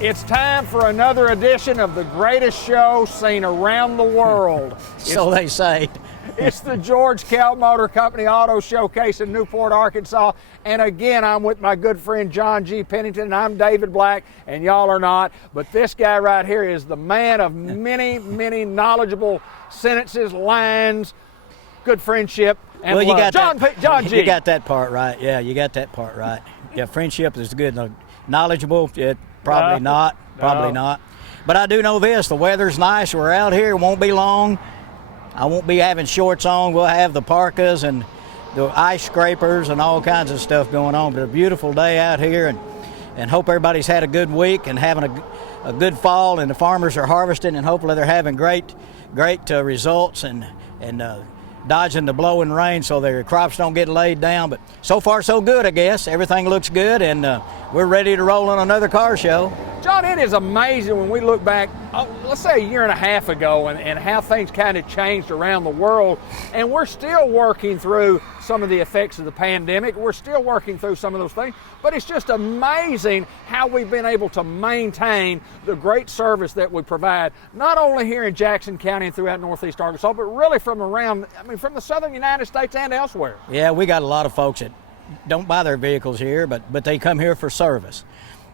It's time for another edition of the greatest show seen around the world. So they say. It's the George Kell Motor Company Auto Showcase in Newport, Arkansas. And again, I'm with my good friend John G. Pennington, and I'm David Black, and y'all are not. But this guy right here is the man of many knowledgeable sentences, lines, good friendship, and well, you love. got John G. You got that part right. Yeah, you got that part right. Yeah, friendship is good. Knowledgeable, probably not. Probably not. But I do know this, the weather's nice. We're out here. It won't be long. I won't be having shorts on. We'll have the parkas and the ice scrapers and all kinds of stuff going on. But a beautiful day out here, and hope everybody's had a good week and having a good fall, and the farmers are harvesting, and hopefully they're having great results and dodging the blowing rain so their crops don't get laid down. But so far so good, I guess. Everything looks good, and we're ready to roll on another car show. John, it is amazing when we look back, let's say a year and a half ago, and how things kind of changed around the world. And we're still working through some of the effects of the pandemic. We're still working through some of those things. But it's just amazing how we've been able to maintain the great service that we provide, not only here in Jackson County and throughout Northeast Arkansas, but really from around, from the southern United States and elsewhere. Yeah, we got a lot of folks that don't buy their vehicles here, but they come here for service.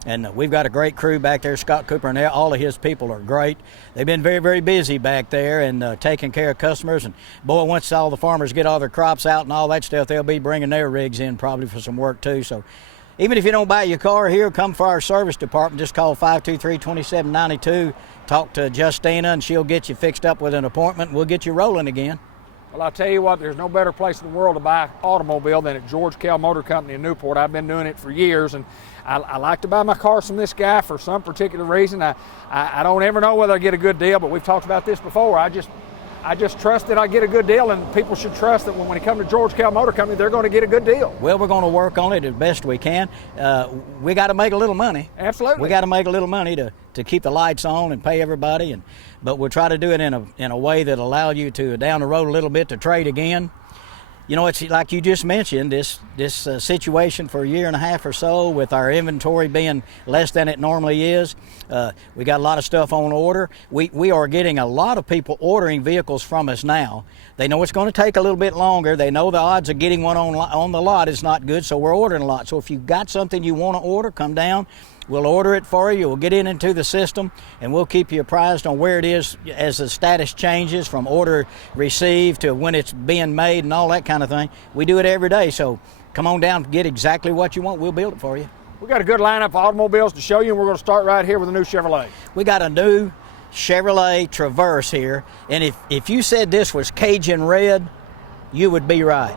And we've got a great crew back there. Scott Cooper and all of his people are great. They've been very busy back there and taking care of customers. And boy, once all the farmers get all their crops out and all that stuff, they'll be bringing their rigs in probably for some work too. So even if you don't buy your car here, come for our service department. Just call 523-2792. Talk to Justina, and she'll get you fixed up with an appointment. We'll get you rolling again. Well, I'll tell you what, there's no better place in the world to buy an automobile than at George Kell Motor Company in Newport. I've been doing it for years, and I like to buy my cars from this guy for some particular reason. I don't ever know whether I get a good deal, but we've talked about this before. I just trust that I get a good deal, and people should trust that when they come to George Kell Motor Company, they're going to get a good deal. Well, we're going to work on it as best we can. We got to make a little money. Absolutely. We got to make a little money to keep the lights on and pay everybody, but we'll try to do it in a way that allow you to down the road a little bit to trade again. You know, it's like you just mentioned, this situation for a year and a half or so with our inventory being less than it normally is. We got a lot of stuff on order. We are getting a lot of people ordering vehicles from us now. They know it's going to take a little bit longer. They know the odds of getting one on the lot is not good, so we're ordering a lot. So if you've got something you want to order, come down. We'll order it for you. We'll get it into the system, and we'll keep you apprised on where it is as the status changes from order received to when it's being made and all that kind of thing. We do it every day, so come on down and get exactly what you want. We'll build it for you. We got a good lineup of automobiles to show you, and we're going to start right here with a new Chevrolet. We got a new Chevrolet Traverse here, and if you said this was Cajun red, you would be right.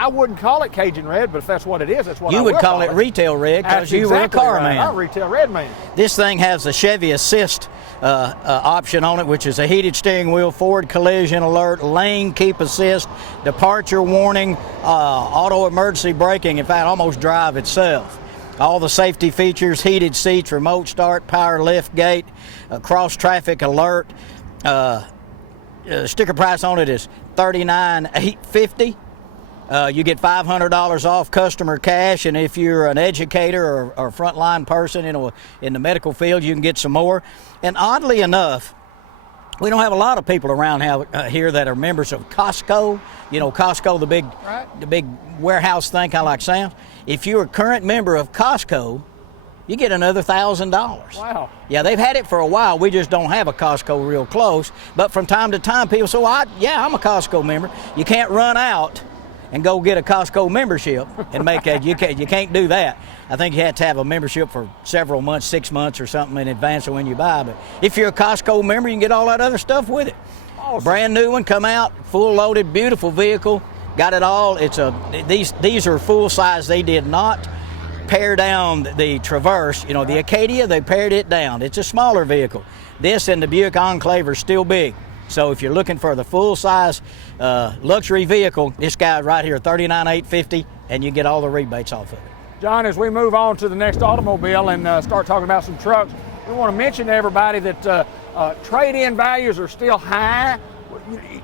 I wouldn't call it Cajun red, but if that's what it is, that's what you I would will call it retail red because you were a car man. I'm a retail red man. This thing has the Chevy Assist option on it, which is a heated steering wheel, forward collision alert, lane keep assist, departure warning, auto emergency braking. In fact, almost drive itself. All the safety features: heated seats, remote start, power lift gate, cross traffic alert. Sticker price on it is $39,850. You get $500 off customer cash, and if you're an educator or frontline person in the medical field, you can get some more. And oddly enough, we don't have a lot of people around here that are members of Costco. You know, Costco, the big warehouse thing, kind of like Sam's. If you're a current member of Costco, you get another $1,000. Wow. Yeah, they've had it for a while. We just don't have a Costco real close. But from time to time, people say, I'm a Costco member. You can't run out and go get a Costco membership and make that. You can't do that. I think you have to have a membership for several months, 6 months or something in advance of when you buy. But if you're a Costco member, you can get all that other stuff with it. Awesome. Brand new one, come out, full loaded, beautiful vehicle. Got it all. These are full size. They did not pare down the Traverse. You know, the Acadia, they pared it down. It's a smaller vehicle. This and the Buick Enclave are still big. So if you're looking for the full-size luxury vehicle, this guy right here, $39,850, and you get all the rebates off of it. John, as we move on to the next automobile and start talking about some trucks, we want to mention to everybody that trade-in values are still high.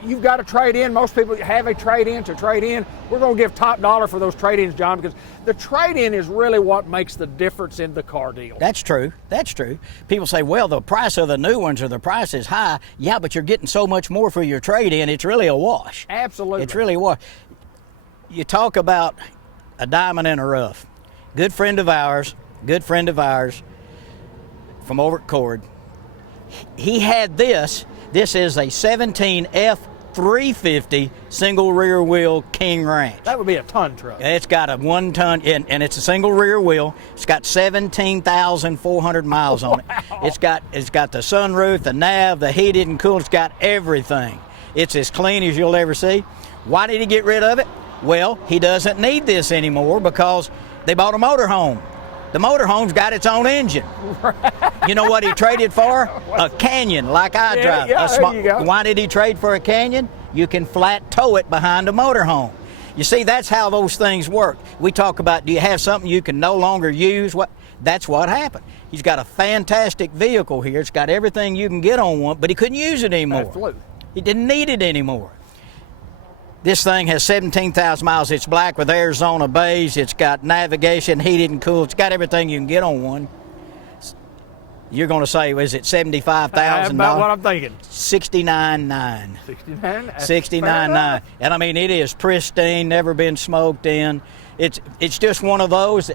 you've got to trade in. Most people have a trade-in to trade in. We're going to give top dollar for those trade-ins, John, because the trade-in is really what makes the difference in the car deal. That's true. That's true. People say, well, the price of the new ones or the price is high. Yeah, but you're getting so much more for your trade-in. It's really a wash. Absolutely. It's really a wash. You talk about a diamond in a rough. Good friend of ours from over at Cord. He had this. This is a 17 F350 single rear wheel King Ranch. That would be a ton truck. It's got a 1 ton, and it's a single rear wheel. It's got 17,400 miles on it. It's got the sunroof, the nav, the heated and cooled. It's got everything. It's as clean as you'll ever see. Why did he get rid of it? Well, he doesn't need this anymore because they bought a motorhome. The motorhome's got its own engine. You know what he traded for? A Canyon, like I drive. Yeah, there you go. Why did he trade for a Canyon? You can flat tow it behind a motorhome. You see, that's how those things work. We talk about, do you have something you can no longer use? That's what happened. He's got a fantastic vehicle here. It's got everything you can get on one, but he couldn't use it anymore. Absolutely. He didn't need it anymore. This thing has 17,000 miles. It's black with Arizona beige. It's got navigation, heated and cooled. It's got everything you can get on one. You're going to say, is it $75,000? About what I'm thinking. $69,900. $69,900. And I mean, it is pristine, never been smoked in. It's just one of those.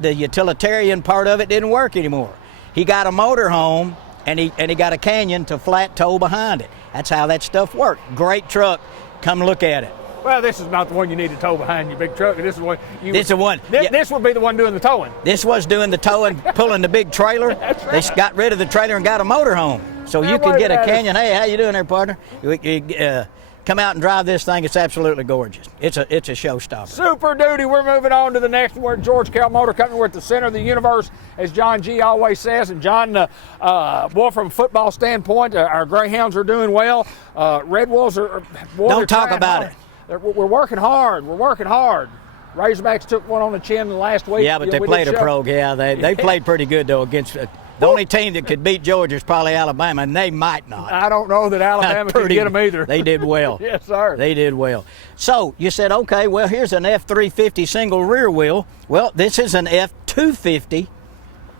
The utilitarian part of it didn't work anymore. He got a motorhome and he got a Canyon to flat tow behind it. That's how that stuff worked. Great truck. Come look at it. Well, this is not the one you need to tow behind your big truck. This is what you. This is the one. This would be the one doing the towing. This was doing the towing, pulling the big trailer. That's right. They got rid of the trailer and got a motorhome, so you could get a Canyon. Hey, how you doing there, partner? You come out and drive this thing. It's absolutely gorgeous. It's a showstopper. Super duty. We're moving on to the next one. We're at George Kell Motor Company. We're at the center of the universe, as John G. always says. And John, boy, from a football standpoint, our Greyhounds are doing well. Red Wolves are. Boy, Don't talk about it. We're working hard. We're working hard. Razorbacks took one on the chin last week. Yeah, but they played a pro. Yeah, they played pretty good though against. The only team that could beat Georgia is probably Alabama, and they might not. I don't know that Alabama could get them either. They did well. Yes, sir. They did well. So you said, okay, well, here's an F350 single rear wheel. Well, this is an F250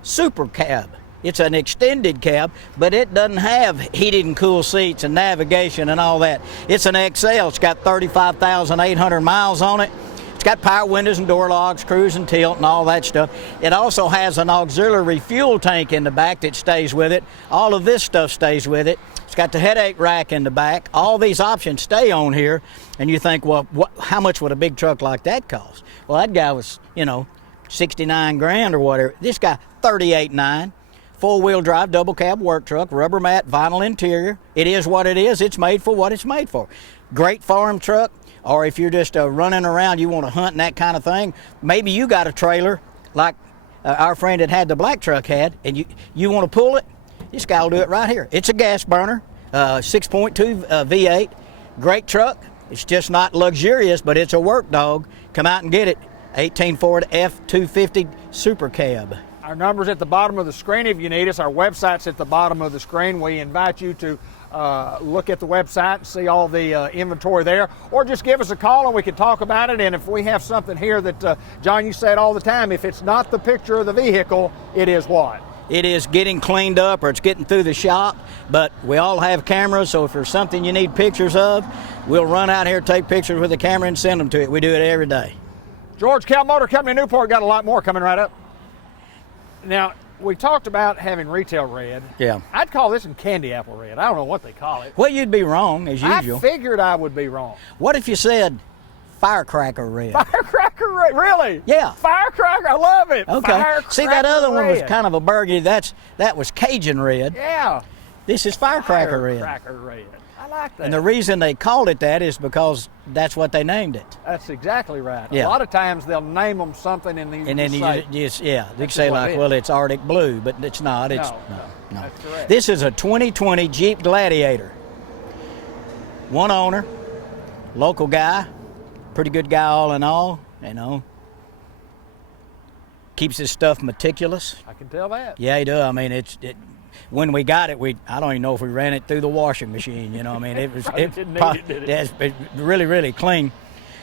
super cab. It's an extended cab, but it doesn't have heated and cool seats and navigation and all that. It's an XL. It's got 35,800 miles on it. It's got power windows and door locks, cruise and tilt and all that stuff. It also has an auxiliary fuel tank in the back that stays with it. All of this stuff stays with it. It's got the headache rack in the back. All these options stay on here. And you think, well, how much would a big truck like that cost? Well, that guy was, $69,000 or whatever. This guy, $38,900. Four-wheel drive, double cab work truck, rubber mat, vinyl interior. It is what it is. It's made for what it's made for. Great farm truck. Or if you're just running around, you want to hunt and that kind of thing, maybe you got a trailer like our friend that had the black truck had, and you want to pull it, this guy will do it right here. It's a gas burner, 6.2 V8, great truck. It's just not luxurious, but it's a work dog. Come out and get it, 18 Ford F250 Super Cab. Our number's at the bottom of the screen if you need us. Our website's at the bottom of the screen. We invite you to look at the website and see all the inventory there, or just give us a call and we can talk about it. And if we have something here that, John, you say it all the time, if it's not the picture of the vehicle, it is what? It is getting cleaned up or it's getting through the shop, but we all have cameras, so if there's something you need pictures of, we'll run out here, take pictures with the camera and send them to it. We do it every day. George Kell Motor Company, Newport, got a lot more coming right up. Now, we talked about having retail red. Yeah. I'd call this one candy apple red. I don't know what they call it. Well, you'd be wrong, as usual. I figured I would be wrong. What if you said firecracker red? Firecracker red, really? Yeah. Firecracker, I love it. Okay. See, that other one was red. kind of a burgundy. That was Cajun red. Yeah. This is firecracker red. Firecracker red. I like that. And the reason they called it that is because that's what they named it. That's exactly right. Yeah. A lot of times they'll name them something and then you just they can say like, well, it's Arctic Blue, but it's not. It's no. That's correct. This is a 2020 Jeep Gladiator. One owner, local guy, pretty good guy all in all, Keeps his stuff meticulous. I can tell that. Yeah, he does. I mean, when we got it, I don't even know if we ran it through the washing machine. You know, I mean, it's really, really clean.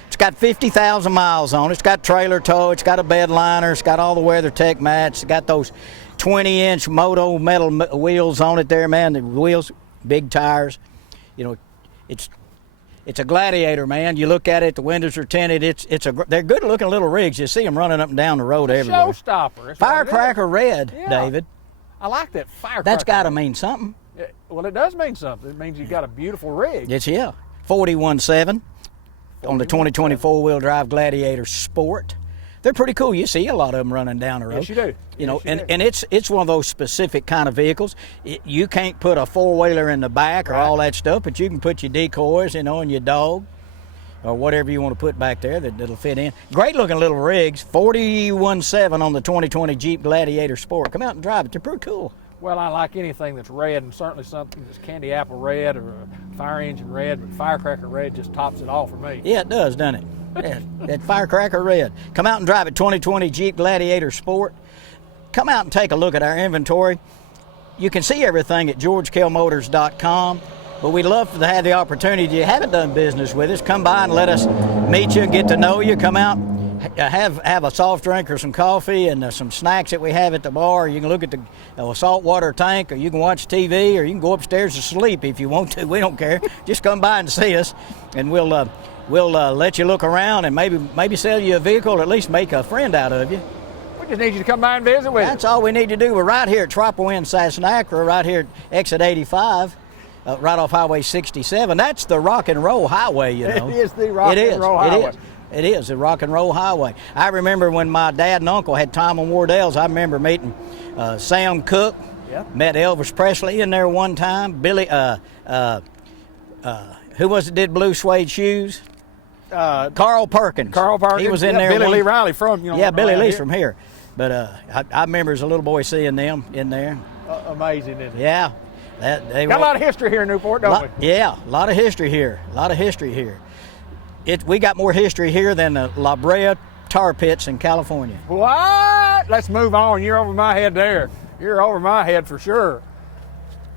It's got 50,000 miles on it. It's got trailer tow. It's got a bed liner. It's got all the WeatherTech mats. It's got those 20-inch Moto metal wheels on it there, man. The wheels, big tires. You know, it's a Gladiator, man. You look at it, the windows are tinted. They're good-looking little rigs. You see them running up and down the road everywhere. Showstopper. Firecracker red, yeah. David. I like that firecracker. That's got to mean something. Well, it does mean something. It means you've got a beautiful rig. It's 41.7 on the 2020 four-wheel drive Gladiator Sport. They're pretty cool. You see a lot of them running down the road. Yes, you do. You know, and it's one of those specific kind of vehicles. You can't put a four-wheeler in the back or all that stuff, but you can put your decoys, you know, and your dog or whatever you want to put back there that'll fit in. Great-looking little rigs. 41.7 on the 2020 Jeep Gladiator Sport. Come out and drive it. They're pretty cool. Well, I like anything that's red, and certainly something that's candy apple red or a fire engine red, but firecracker red just tops it all for me. Yeah, it does, doesn't it? Yeah, that firecracker red. Come out and drive it, 2020 Jeep Gladiator Sport. Come out and take a look at our inventory. You can see everything at georgekellmotors.com, but we'd love to have the opportunity. If you haven't done business with us, come by and let us meet you, get to know you. Come out, have a soft drink or some coffee and some snacks that we have at the bar. You can look at the saltwater tank, or you can watch TV, or you can go upstairs to sleep if you want to. We don't care. Just come by and see us, and we'll let you look around and maybe sell you a vehicle, or at least make a friend out of you. We just need you to come by and visit with us. That's all we need to do. We're right here at Tropo Inn, Sassenachra, right here at exit 85, right off Highway 67. That's the rock and roll highway, you know. It is the rock and roll highway. It is the rock and roll highway. I remember when my dad and uncle had time on Wardell's, I remember meeting Sam Cooke. Yep. Met Elvis Presley in there one time. Billy, who was it did blue suede shoes? Carl Perkins. Carl Perkins. He was in there. Billy Lee Riley from, you know. Yeah, Billy Lee's from here. But I remember as a little boy seeing them in there. Amazing, isn't it? Yeah. Got a lot of history here in Newport, don't we? Yeah, a lot of history here. We got more history here than the La Brea tar pits in California. What? Let's move on. You're over my head there. You're over my head for sure.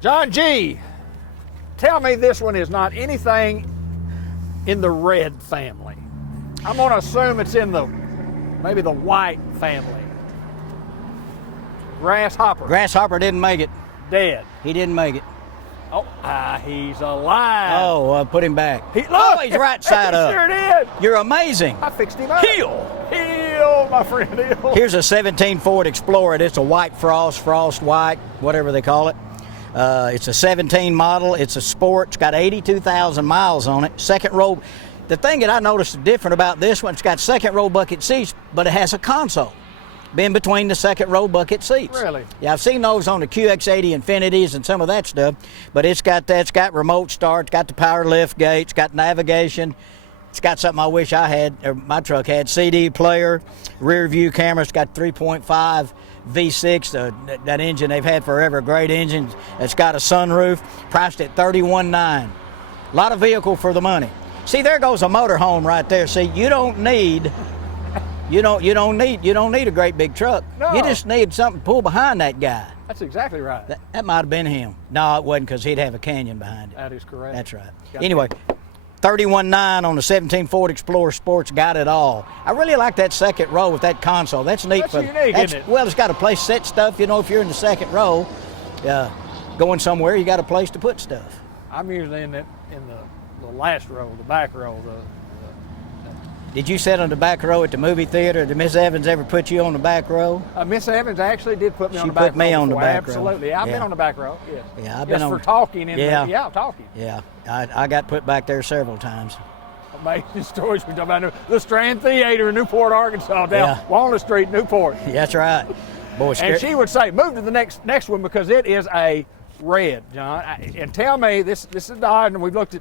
John G., tell me this one is not anything in the red family. I'm going to assume it's in maybe the white family. Grasshopper. Grasshopper didn't make it. Dead. He didn't make it. Oh, he's alive. Oh, put him back. Look, he's right side up. He sure did. You're amazing. I fixed him up. Heel, my friend, heel. Here's a 17 Ford Explorer. It's a white frost white, whatever they call it. It's a 17 model. It's a sport. It's got 82,000 miles on it. Second row. The thing that I noticed different about this one, it's got second row bucket seats, but it has a console in between the second row bucket seats. Really? Yeah, I've seen those on the QX80 Infinities and some of that stuff, but it's got that. It's got remote start. It's got the power lift gate. It's got navigation. It's got something I wish I had, or my truck had, CD player, rear view camera. It's got 3.5 V6, that engine they've had forever, a great engine. It's got a sunroof, priced at $31,900. A lot of vehicle for the money. See, there goes a motorhome right there. See, you don't need a great big truck. No. You just need something to pull behind that guy. That's exactly right. That might have been him. No, it wasn't, because he'd have a canyon behind it. That is correct. That's right. Anyway, $31,900 on the 17 Ford Explorer Sports, got it all. I really like that second row with that console. That's neat. That's unique, isn't it? Well, it's got a place to set stuff. You know, if you're in the second row, going somewhere, you got a place to put stuff. I'm usually in the last row, the back row. Did you sit on the back row at the movie theater? Did Miss Evans ever put you on the back row? Miss Evans actually did put me on the back row. She put me on the back row. Absolutely. I've been on the back row. Yes. Yeah, I've been just for talking. Talking. Yeah, I got put back there several times. Amazing stories. We talk about the Strand Theater in Newport, Arkansas, down Walnut Street, Newport. That's right. Boy, and she would say, move to the next one, because it is a red, John. And tell me, this is Dodge, and we've looked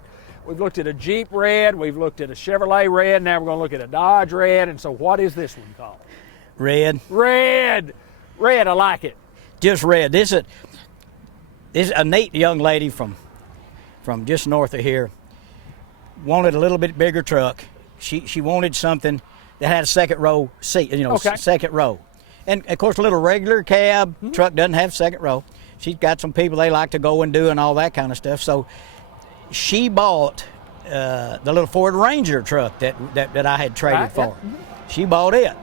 at a Jeep red, we've looked at a Chevrolet red, now we're going to look at a Dodge red, and so what is this one called? Red. Red, I like it. Just red. This is a neat young lady from just north of here. Wanted a little bit bigger truck. She wanted something that had a second row seat, second row. And of course, a little regular cab truck doesn't have second row. she's got some people they like to go and do and all that kind of stuff. So she bought the little Ford Ranger truck that I had traded Right, for. yeah. Mm-hmm. She bought it.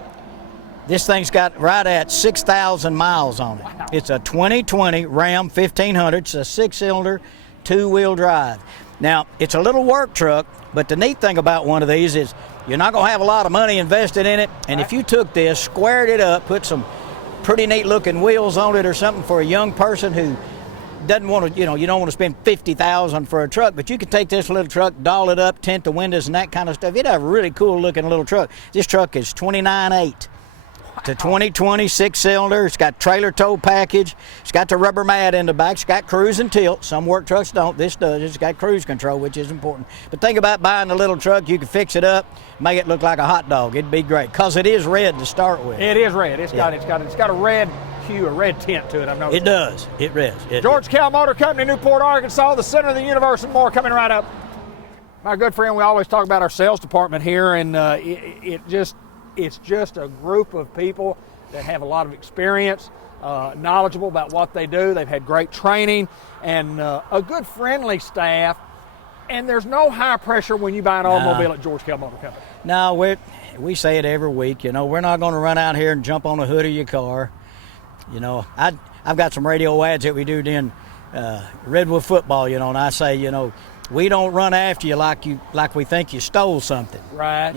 This thing's got right at 6,000 miles on it. Wow. It's a 2020 Ram 1500. It's a 6-cylinder, 2-wheel drive. Now, it's a little work truck, but the neat thing about one of these is you're not going to have a lot of money invested in it. And if you took this, squared it up, put some pretty neat looking wheels on it or something for a young person who doesn't want to, you don't want to spend $50,000 for a truck, but you can take this little truck, doll it up, tint the windows and that kind of stuff. You'd have a really cool looking little truck. This truck is 29.8. It's a 2020 6-cylinder. It's got trailer tow package. It's got the rubber mat in the back. It's got cruise and tilt. Some work trucks don't. This does. It's got cruise control, which is important. But think about buying a little truck. You can fix it up, make it look like a hot dog. It'd be great because it is red to start with. It is red. It's got a red hue, a red tint to it. I've noticed. It does. It does. George Kell Motor Company, Newport, Arkansas, the center of the universe, and more coming right up. My good friend, we always talk about our sales department here, and it's just a group of people that have a lot of experience, knowledgeable about what they do. They've had great training and a good, friendly staff. And there's no high pressure when you buy an automobile at George Kell Motor Company. No, we say it every week. We're not going to run out here and jump on the hood of your car. I've got some radio ads that we do during Redwood football. And I say, we don't run after you like we think you stole something. Right.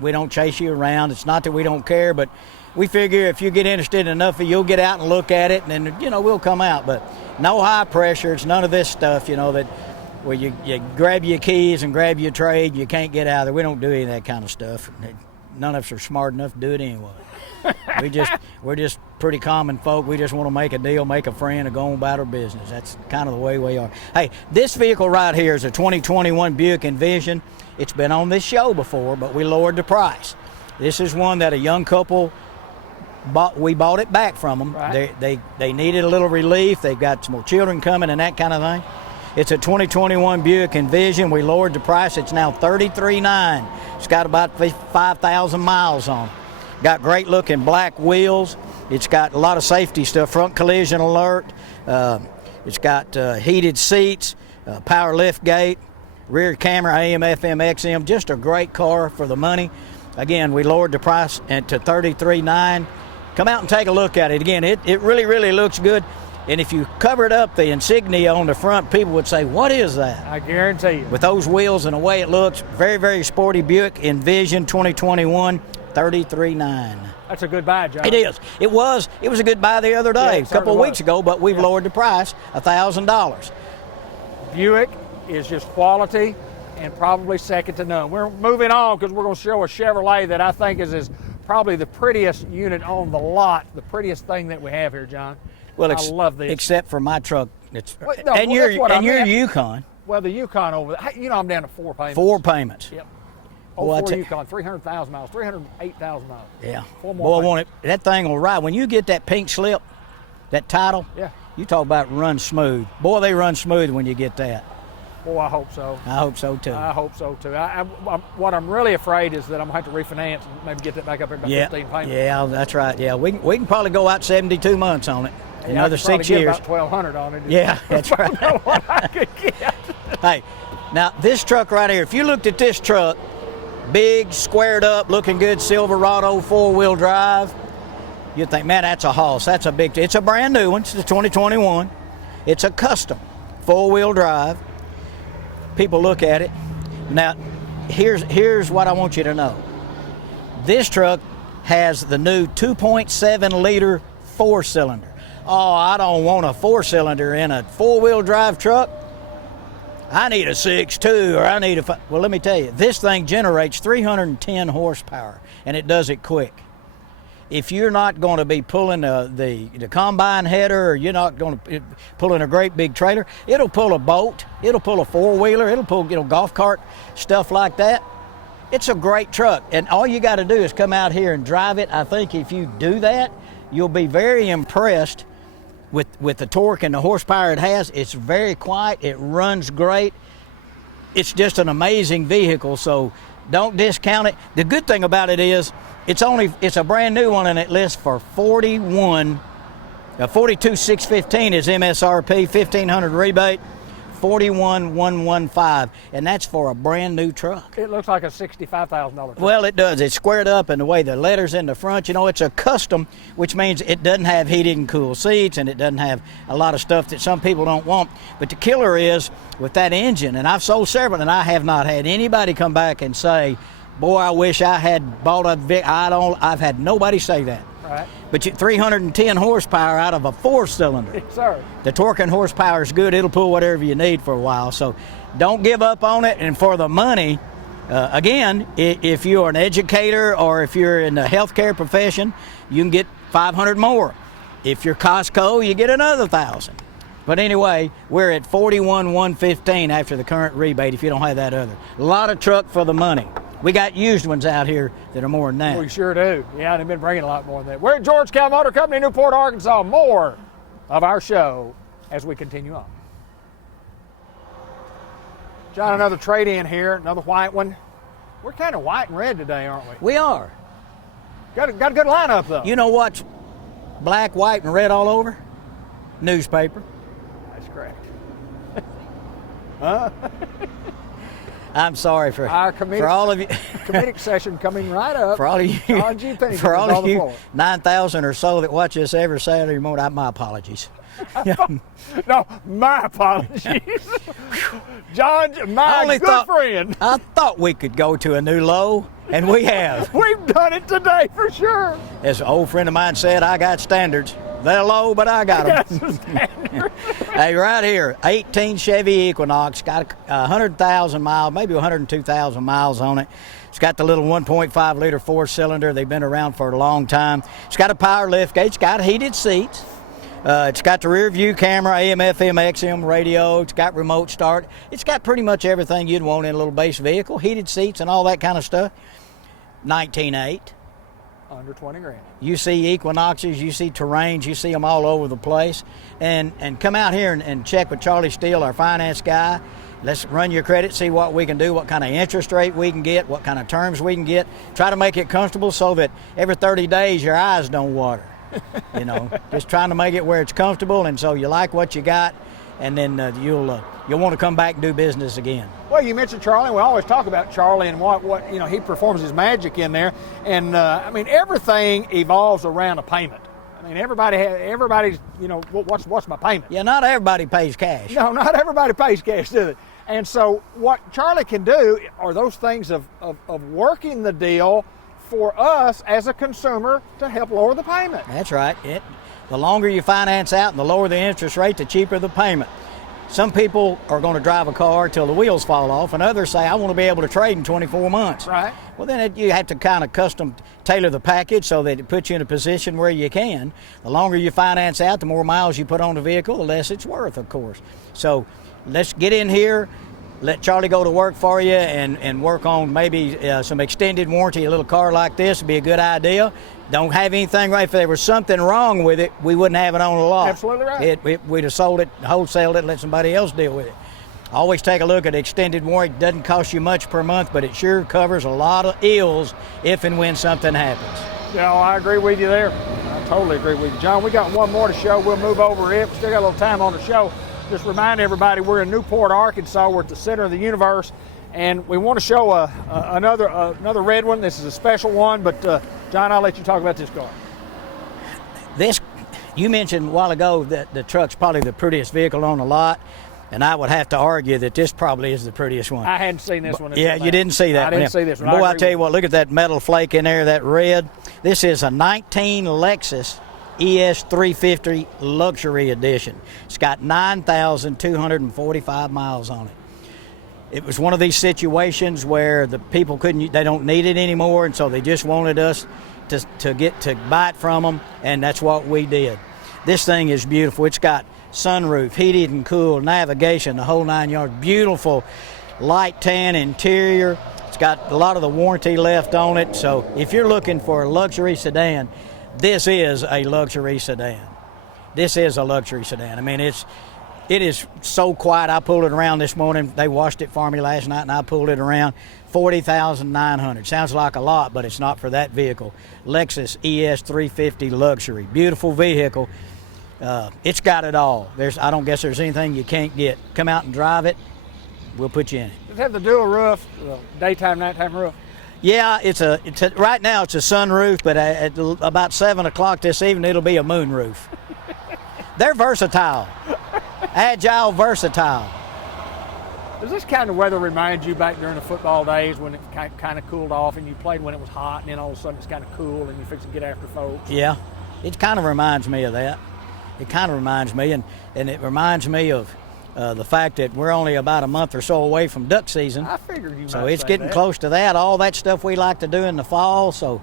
We don't chase you around. It's not that we don't care, but we figure if you get interested enough, you'll get out and look at it, and then we'll come out. But no high pressure. It's none of this stuff. That where you grab your keys and grab your trade, you can't get out of there. We don't do any of that kind of stuff. None of us are smart enough to do it anyway. We're just pretty common folk. We just want to make a deal, make a friend, and go on about our business. That's kind of the way we are. Hey, this vehicle right here is a 2021 Buick Envision. It's been on this show before, but we lowered the price. This is one that a young couple bought. We bought it back from them. Right. They needed a little relief. They've got some more children coming and that kind of thing. It's a 2021 Buick Envision. We lowered the price. It's now $33,900. It's got about 5,000 miles on it. Got great looking black wheels. It's got a lot of safety stuff. Front collision alert. It's got heated seats, power lift gate, rear camera, AM, FM, XM. Just a great car for the money. Again, we lowered the price to $33,900. Come out and take a look at it. Again, it really, really looks good. And if you covered up the insignia on the front, people would say, what is that? I guarantee you. With those wheels and the way it looks, very, very sporty Buick Envision 2021, $33,900. That's a good buy, John. It is. It was a good buy the other day, Yeah, a couple of weeks ago, but we've lowered the price $1,000. Buick is just quality and probably second to none. We're moving on because we're going to show a Chevrolet that I think is probably the prettiest unit on the lot, the prettiest thing that we have here, John. Well, I love this. Except for my truck. Your Yukon. Well, the Yukon over there, I'm down to 4 payments. 4 payments. Yep. Boy, Yukon, 300,000 miles, 308,000 miles. Yeah. 4 more Boy, I payments. want it. That thing will ride. When you get that pink slip, that title, Yeah. you talk about run smooth. Boy, they run smooth when you get that. Boy, I hope so. I hope so, too. I hope so, too. What I'm really afraid is that I'm going to have to refinance and maybe get that back up there about 15 payments. Yeah, that's right. Yeah, we can probably go out 72 months on it. Another 6 years. About $1,200 on it. Yeah, that's right. I know what I could get. Hey, now this truck right here, if you looked at this truck, big, squared up, looking good, Silverado 4-wheel drive, you'd think, man, that's a hoss. That's a big, it's a brand new one. It's the 2021. It's a custom 4-wheel drive. People look at it. Now, here's what I want you to know. This truck has the new 2.7-liter 4-cylinder. Oh, I don't want a 4-cylinder in a 4-wheel drive truck. I need a 6.2 or I need a 5. Well, let me tell you, this thing generates 310 horsepower, and it does it quick. If you're not going to be pulling the combine header, or you're not going to pull in a great big trailer, it'll pull a boat, it'll pull a 4-wheeler, it'll pull golf cart, stuff like that. It's a great truck, and all you got to do is come out here and drive it. I think if you do that, you'll be very impressed with the torque and the horsepower it has. It's very quiet. It runs great. It's just an amazing vehicle, so don't discount it. The good thing about it is it's a brand new one, and it lists for $41,900. 42,615 is MSRP, 1,500 rebate, 41,115, and that's for a brand new truck. It looks like a $65,000 truck. Well, it does. It's squared up, and the way the letters in the front, you know, it's a custom, which means it doesn't have heated and cooled seats, and it doesn't have a lot of stuff that some people don't want. But the killer is with that engine, and I've sold several, and I have not had anybody come back and say, boy, I wish I had bought a Vic. I've had nobody say that. Right. But 310 horsepower out of a 4-cylinder. Yes, sir. The torque and horsepower is good. It'll pull whatever you need for a while. So don't give up on it. And for the money, again, if you're an educator or if you're in the healthcare profession, you can get 500 more. If you're Costco, you get another 1,000. But anyway, we're at 41,115 after the current rebate if you don't have that other. A lot of truck for the money. We got used ones out here that are more than that. We sure do. Yeah, they've been bringing a lot more than that. We're at George Kell Motor Company, Newport, Arkansas. More of our show as we continue on. John, another trade-in here, another white one. We're kind of white and red today, aren't we? We are. Got a good lineup, though. You know what's black, white, and red all over? Newspaper. That's correct. I'm sorry for all of you. Comedic session coming right up. For all of you, for all of you 9,000 or so that watch us every Saturday morning, my apologies. No, my apologies. John, my good friend. I thought we could go to a new low, and we have. We've done it today for sure. As an old friend of mine said, I got standards. They're low, but I got them. Hey, right here, 18 Chevy Equinox, got 100,000 miles, maybe 102,000 miles on it. It's got the little 1.5 liter 4-cylinder. They've been around for a long time. It's got a power lift gate. It's got heated seats. It's got the rear view camera, AM, FM, XM radio. It's got remote start. It's got pretty much everything you'd want in a little base vehicle, heated seats and all that kind of stuff. 19.8. Under 20 grand. You see Equinoxes, you see Terrains, you see them all over the place. And come out here and check with Charlie Steele, our finance guy. Let's run your credit, see what we can do, what kind of interest rate we can get, what kind of terms we can get. Try to make it comfortable so that every 30 days your eyes don't water. You know, just trying to make it where it's comfortable, and so you like what you got, and then you'll want to come back and do business again. Well, you mentioned Charlie. We always talk about Charlie and what he performs his magic in there, and I mean everything evolves around a payment. I mean everybody's what's my payment? Yeah, not everybody pays cash. No, not everybody pays cash, do they? And so what Charlie can do are those things of working the deal for us as a consumer to help lower the payment. That's right. The longer you finance out and the lower the interest rate, the cheaper the payment. Some people are going to drive a car till the wheels fall off, and others say, I want to be able to trade in 24 months. Right. Well, then you have to kind of custom tailor the package so that it puts you in a position where you can. The longer you finance out, the more miles you put on the vehicle, the less it's worth, of course. So let's get in here. Let Charlie go to work for you and work on maybe some extended warranty. A little car like this would be a good idea. Don't have anything right. If there was something wrong with it, we wouldn't have it on the lot. Absolutely right. We'd have sold it, wholesaled it, and let somebody else deal with it. Always take a look at extended warranty. It doesn't cost you much per month, but it sure covers a lot of ills if and when something happens. Yeah, I agree with you there. I totally agree with you. John, we got one more to show. We'll move over it. Still got a little time on the show. Just remind everybody we're in Newport, Arkansas. We're at the center of the universe, and we want to show another red one. This is a special one, but John, I'll let you talk about this car. You mentioned a while ago that the truck's probably the prettiest vehicle on the lot, and I would have to argue that this probably is the prettiest one. I hadn't seen this one. Yeah, you didn't see that one. I didn't see this one. Boy, I tell you what, look at that metal flake in there, that red. This is a 19 Lexus ES350 Luxury Edition. It's got 9,245 miles on it. It was one of these situations where the people they don't need it anymore, and so they just wanted us to buy it from them, and that's what we did. This thing is beautiful. It's got sunroof, heated and cooled, navigation, the whole 9 yards. Beautiful light tan interior. It's got a lot of the warranty left on it, so if you're looking for a luxury sedan, this is a luxury sedan. This is a luxury sedan. I mean, it is so quiet. I pulled it around this morning. They washed it for me last night, and I pulled it around. 40,900. Sounds like a lot, but it's not for that vehicle. Lexus ES350 Luxury. Beautiful vehicle. It's got it all. I don't guess there's anything you can't get. Come out and drive it. We'll put you in it. Does it have the dual roof, the daytime, nighttime roof? Yeah, right now it's a sunroof, but at about 7 o'clock this evening it'll be a moonroof. They're versatile, agile, versatile. Does this kind of weather remind you back during the football days when it kind of cooled off and you played when it was hot and then all of a sudden it's kind of cool and you fix to get after folks? Yeah, it kind of reminds me of that. It kind of reminds me, and it reminds me of the fact that we're only about a month or so away from duck season. I figured you might So it's say getting that. close to that. All that stuff we like to do in the fall. So,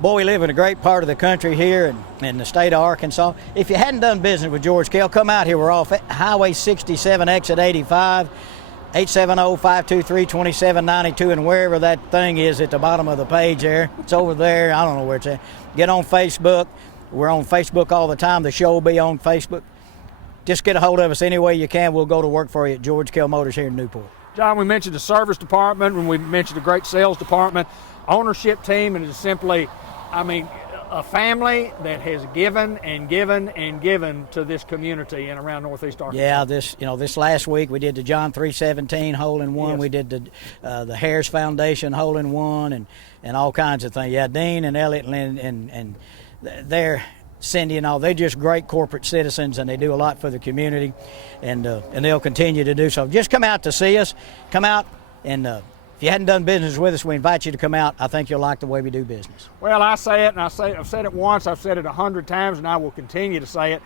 boy, we live in a great part of the country here in the state of Arkansas. If you hadn't done business with George Kell, come out here. We're off Highway 67, exit 85, 870-523-2792, and wherever that thing is at the bottom of the page there. It's over there. I don't know where it's at. Get on Facebook. We're on Facebook all the time. The show will be on Facebook. Just get a hold of us any way you can. We'll go to work for you at George Kell Motors here in Newport. John, we mentioned the service department, and we mentioned the great sales department, ownership team, and it's simply, a family that has given and given and given to this community and around Northeast Arkansas. Yeah, this last week we did the John 317 hole-in-one. Yes. We did the Harris Foundation hole-in-one and all kinds of things. Yeah, Dean and Elliot and they're Cindy and all, they're just great corporate citizens, and they do a lot for the community, and they'll continue to do so. Just come out to see us. Come out, and if you hadn't done business with us, we invite you to come out. I think you'll like the way we do business. Well, I say it, and I've said it once, I've said it 100 times, and I will continue to say it.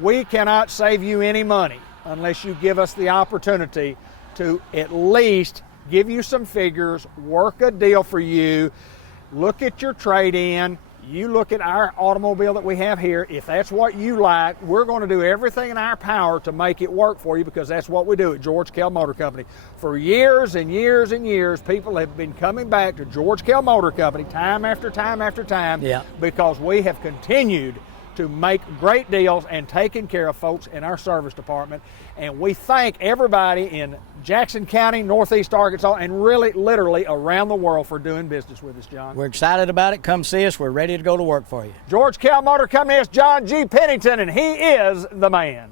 We cannot save you any money unless you give us the opportunity to at least give you some figures, work a deal for you, look at your trade-in. You look at our automobile that we have here. If that's what you like, we're going to do everything in our power to make it work for you, because that's what we do at George Kell Motor Company. For years and years and years, people have been coming back to George Kell Motor Company time after time after time, yeah, because we have continued to make great deals and taking care of folks in our service department. And we thank everybody in Jackson County, Northeast Arkansas, and really literally around the world for doing business with us, John. We're excited about it. Come see us. We're ready to go to work for you. George Kell Motor Company is John G. Pennington, and he is the man.